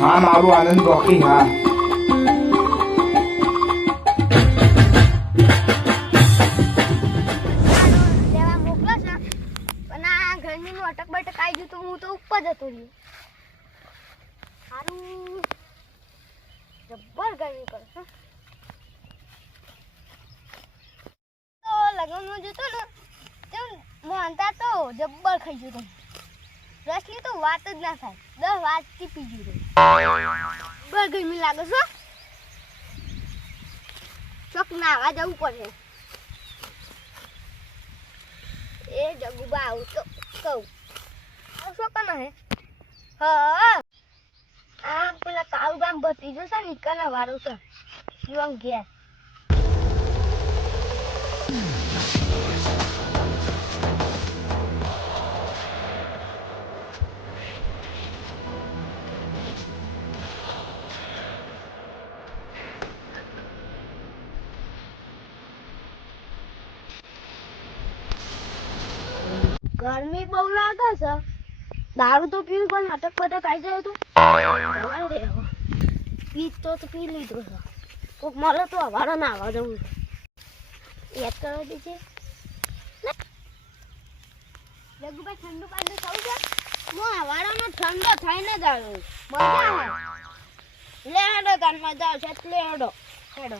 હા મારું આનંદ રોકી હા. અટક બટક આવી ગયું તો હું તો ઉપર જતો રહ્યો. સારું જબ્બર ગરમી પડશે તો લગ્નમાં જતો ને તો મોહનતા તો જબ્બર ખાઈ ગયું તમે રસની તો વાત જ ના થાય. દસ વાતથી પીજી ગયું બસ ગરમી લાગે છે ચોક નાવા જવું પડે. એ જગુબા, આવું તો કહું. આવશો કને હે. હા. આ પેલા કાળુ ગામ બતી છે ને કના વારો છે. શિવમ ગરમી બહુ લાગે છે. દારૂ તો પીવું પણ નાટક બટક આવી જાય તું. પી તો પી લીધું છે. કોક મળે તો અવારો ના આવવા જવું યાદ કરવા દીજે રઘુભાઈ ઠંડુ પાણી ખાવું છે? હું અવારામાં ઠંડો થઈને જ આવ્યો મજા લે હેડો કાન મજા આવશે એટલે હેડો. હેડો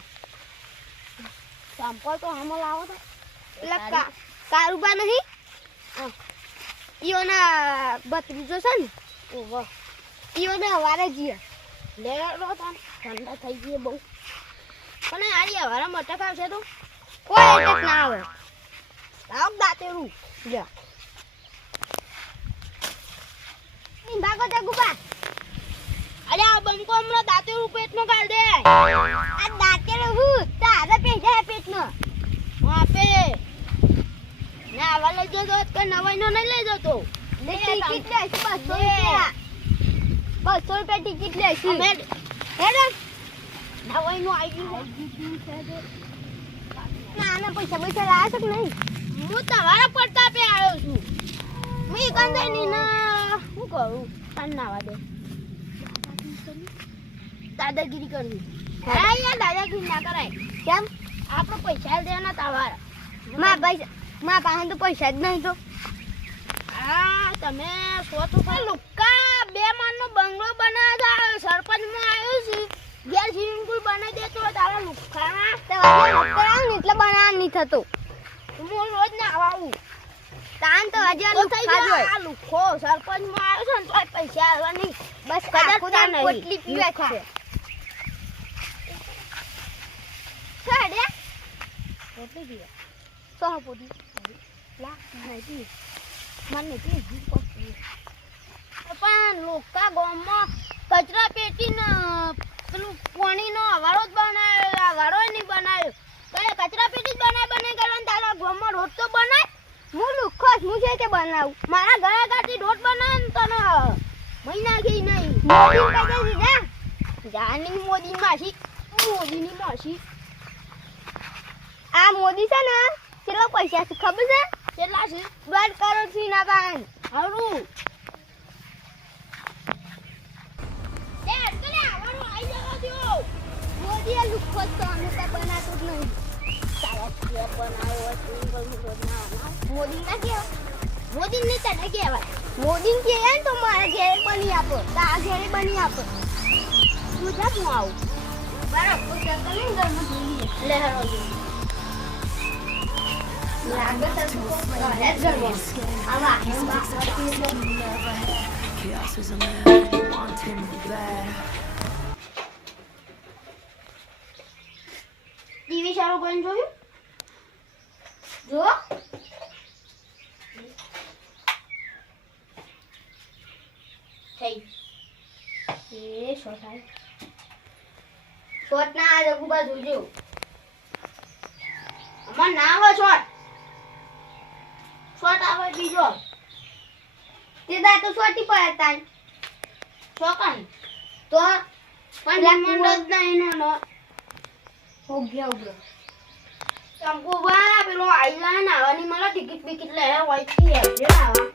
તો હમો આવો તો. એટલે કારુબા નહીં? ઈઓના બત્રીજો છે ને? ઓહો ઈઓને હવારે જઈએ લેડો તાન ઠંડા થઈ ગઈ બહુ. પણ આરી હવારે મટક આવશે તો? કોઈ અટક ના આવે. આવ દાંતેરું જા ભાગો જગુબા અરે આ બંકો હમણાં દાંતેરું પેટનો કાઢ. દે આ દાંતેરું હું તારે પેજા પેટનો આપે ના આવા લઈ જતો કે નવાઈ નો નહીં લઈ જતો. ટિકિટ લેશે બસો રૂપિયા. બસો રૂપિયા ટિકિટ લેશે. હેડો. નવાઈ નું આવી ગયું ના ના પૈસા પૈસા લાયા છો કે નહીં? હું તમારા પડતા પે આવ્યો છું. મેં કંદે ની ના શું કરું? તને નાવા દે. દાદાગીરી કરવી. હા. યાર દાદાગીરી ના કરાય. કેમ? આપણો પૈસા દેવાના તમારા માં પૈસા માં પાસે તો પૈસા જ નહીં તો. હા તમે સો તો લુક્કા બે માળનો બંગલો બનાવ્યો સરપંચ સરપંચમાં આવ્યો છે ઘેર સ્વિમિંગ પુલ બનાવી દેતો તારા લુક્કા તમારે લુક્કા ને એટલે બનાવ નહીં થતો. હું રોજ ના આવું તાન તો હજાર લુક્કા જોય આ લુખો સરપંચમાં આવ્યો છે ને તો પૈસા આવવા નહીં. બસ કદાચ તાન પોટલી પીવે છે. છાડે પોટલી પીવે. સો પોટલી. લા મને પી પણ લોકા ગામમાં કચરા પેટી પેલું પાણીનો કચરા પેટી જ બનાવી બનાવું? મારા ગયા કાઢી રોટ બનાવે તને? મહિના ગઈ નહીં. જાની મોદી માસી, મોદીની આ મોદી છે ને, કેટલો પૈસા છે ખબર છે? કેટલા છે? દોઢ કરોડથી ના બાન હરું તો અમે કઈ બનાતું જ નહીં. તારા કે ના મોદી ના કે મોદી ને તને કહેવાય. ને તો મારા ઘેરે બની આપો, તારા ઘેરે બની આપો. તું જા હું આવું. બરાબર જંગલ ને ઘરમાં જોઈએ. લે જોઈએ. Chaos is a man, you want him bad. TV ચાલુ કરીને જોયું જો થઈ એ શોટ આવે શોટ ના આવે ગુબા જોજો અમાર ના આવે શોટ શોટ આવે બીજો. તે દા તો શોટી પડ્યા તાન. શોકન તો પણ મંડળ જ નહીં નો. હો ગયા ઉગ્ર તમકો વાળા પેલો આઈલા ના ને આવવાની મને ટિકિટ બિકિટ લે હોય છે આવજે આવા.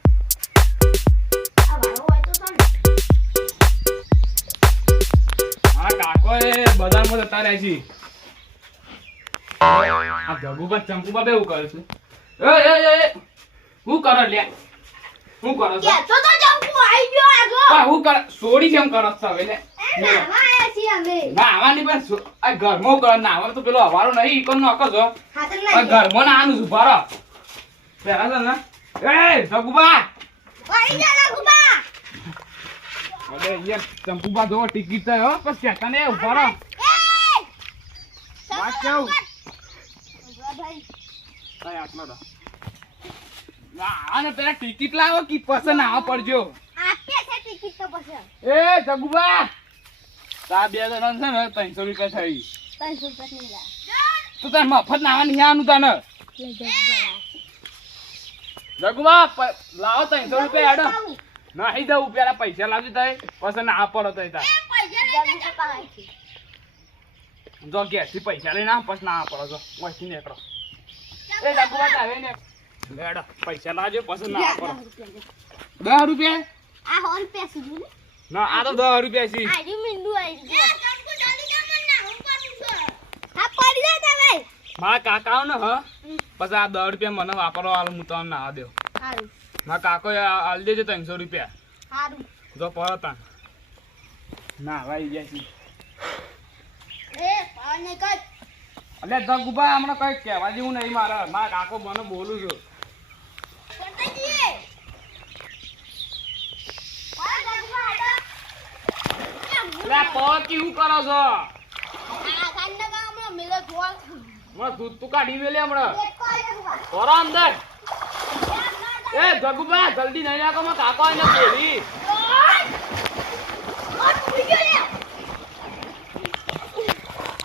બજારમાં જતા રહે છે આ જગુબા ચંપુબા બે એવું કરે છે. એ એ એ. હું કરો લે? હું કરો છો? તો તો જંપુ આવી ગયો આગો આ હું કર સોડી કેમ કરો છો હવે લે? એ નાવા આયા છીએ અમે. ના આવાની પણ આ ઘરમાં કરો ના આવે તો પેલો અવારો નહીં ઈ કોણ નાખો છો. ઘરમાં ના આનું છું ભારો પેલા છે ને એ જગુબા વાળી જા લાગુબા અરે યાર ચંપુબા જો ટિકિટ થાય હો પછી કહેતા ને ઊભા રહો. એ વાત કેવું? ભાઈ. કઈ આટલો તો ના આને પેલા ટિકિટ લાવો કે પસંદ આવો પડજો. આપે છે ટિકિટ તો પછી એ જગુબા! તા બે જણા છે ને ત્રણસો રૂપિયા થઈ. તો તને મફત નાવા નહીં આનું તને જગુબા લાવો ત્રણસો રૂપિયા હેડો. નહીં દઉં પેલા પૈસા લાવજો તય પસંદ આ પડો તય તા જો ઘેરથી પૈસા લઈને આવ પછી ના પડો જો વસ્તી નીકળો. એ જગુબા તારે ને. હેડો પૈસા લાવજો પછી ના કરો 10 રૂપિયા. આ હોલ રૂપિયા સુધી ના. આ તો 10 રૂપિયા છે. આજી મીંડું આવી ગયું. હા મારા કાકા ને હ? પછી આ દસ રૂપિયા મને વાપરવા હાલ હું તમને ના દેવ મારા કાકો હાલ દેજો ત્રણસો રૂપિયા. જો પરતા ના ભાઈ ગયા છે. અલે દગુબા હમણાં કઈ કહેવા જેવું નહીં મારે. મારા કાકો મને બોલું છું કરતા જઈએ હા જગવા હાડા આ પગ કેવું કરો છો? હમણાં દૂધ તું કાઢી મેલે હમણાં. કરો અંદર. એ જગુબા જલ્દી નહીં નાખો મારા કાકો એને પેલી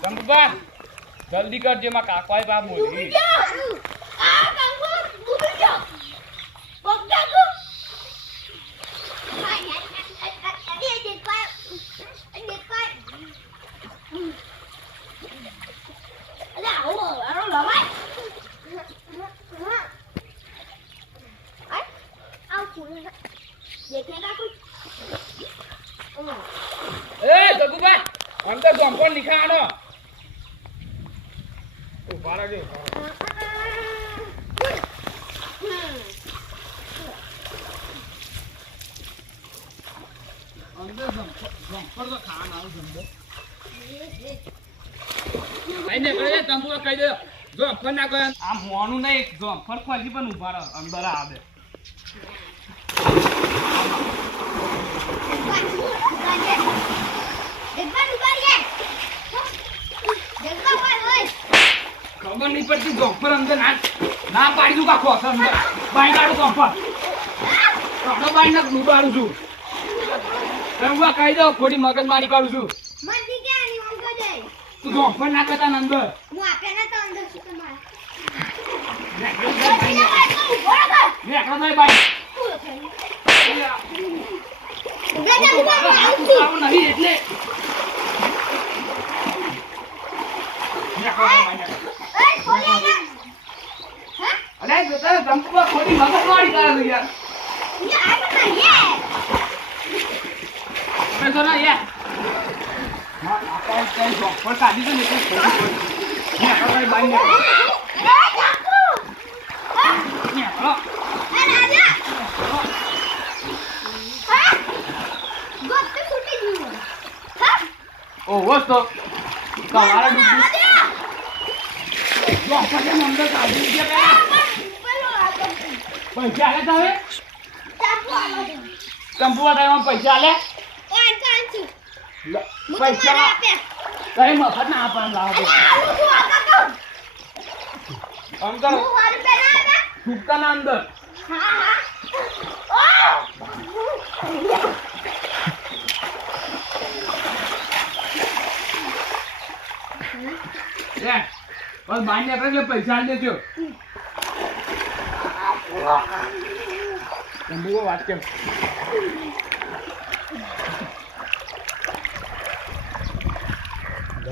જગુબા જલ્દી કરજે માં કાકો એ બા બોલી એ જગુબા અંદર જમ્પર લીખાવાનો ઊભા રહેજો ઊભા રહેજો. અંદર જમ્પર જમ્પર તો ખાવાનું આવું જમ્પર ભાઈ ને તંબુ કહી દે. જમ્પર ના કહે આ મોનું નહીં જમ્પર ખોલી પણ ઊભા રહો અંદર ખબર નહીં પડતી ગોફર અંદર ના ના પાડી દઉં હશે અંદર. બાઈ કાઢું જમ્પર કાઢો બાઈ ના ડૂબાડું છું. તંબુ કહી દો ખોટી મગજ મારી કાઢું છું. તું જમ્પર ના કરતા ને હું આપ્યા નહીં બાઈ. અરે જોતા જમ્પર ખોટી મગજ મારી કાઢું યાર. તમે what's the? તમારા ડૂબી જમ્પર ને અંદર કાઢી ગયા પૈસા લે તમે કંપુઆ ટાઈમ પૈસા લ- પૈસા. કઈ મફત ના આપવાનું લાવો અંદર. છૂટતા ના અંદર. બાઈ ને એટલે પૈસા આલી દેજો. વાત કેમ?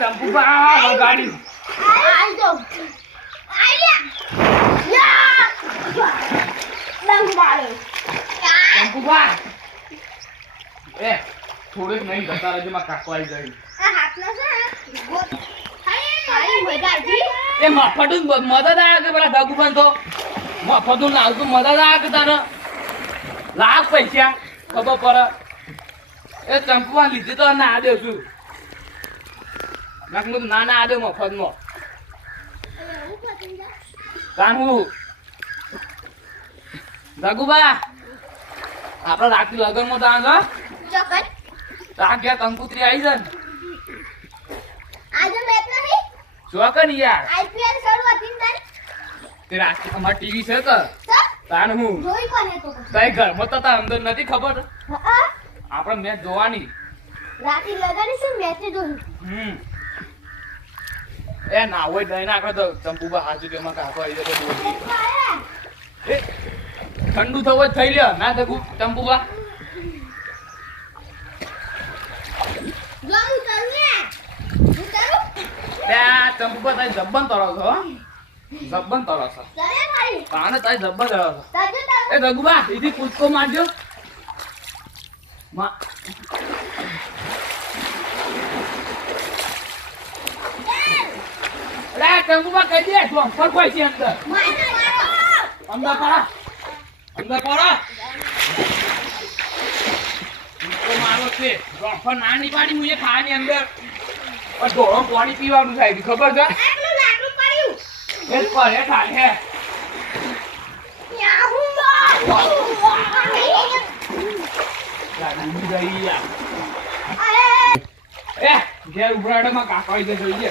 તંબુ બા ગાડી આઈ એ થોડીક નહીં જતા રહેજો માં કાકો આવી ગઈ છે એ મફતું મદદ આવે કે પેલા ભગવાન તો મફતું લાવતું મદદ આવે કે તને લાખ પૈસા ખબર પડે એ ચંપવા લીધી તો ના દેશું નાકમું ના ના આદો મો ફોન મો. કાનુ રઘુબા. આપણે રાખી લગનમાં તાન છો રાખ ગયા કંકુત્રી આવી જન આજે મેચ નથી? ચોકન યાર. આઈપીએલ શરૂ હતી તારી? તે રાખી તમાર ટીવી છે કે? તાન હું જોઈ કોને તો? કઈ ઘર મત તા અંદર નથી ખબર. આપણે મેચ જોવાની. રાતી લગન છે મેચ જોઈ. હમ. એ ના હોય દઈ નાખો તો ચંપુબા હાજુ કે કાકો આવી જતો બોલી. એ ઠંડુ થવો જ થઈ લ્યો. ના થકું ચંપુબા ત્યાં ચંપુબા તારી? જબ્બન તરો છો. જબ્બન તરો છો. મારી? તારી જબ્બન તરો છો એ રઘુબા એથી કૂદકો મારજો. મા રા ટંગુમાં કહી દે ડોક્ટર અંદર. અંદર પડા. અંદર પડા. મારો છે. ડોક્ટર ના ની પાડી મુજે ખાવાની અંદર. ઢોળો પાણી પીવાનું સાહેબ ખબર છે? એ પડે ઠાલે ઘેર ઉભરાડમાં કાકા જઈ જઈએ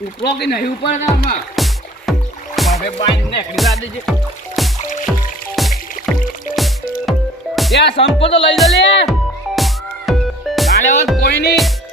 ઉપરો કે નહીં ઉપર આમાં હવે બાઈ નેકડી જા દેજે. ત્યાં સંપો તો લઈ દો લે. કાલે કોઈ નહીં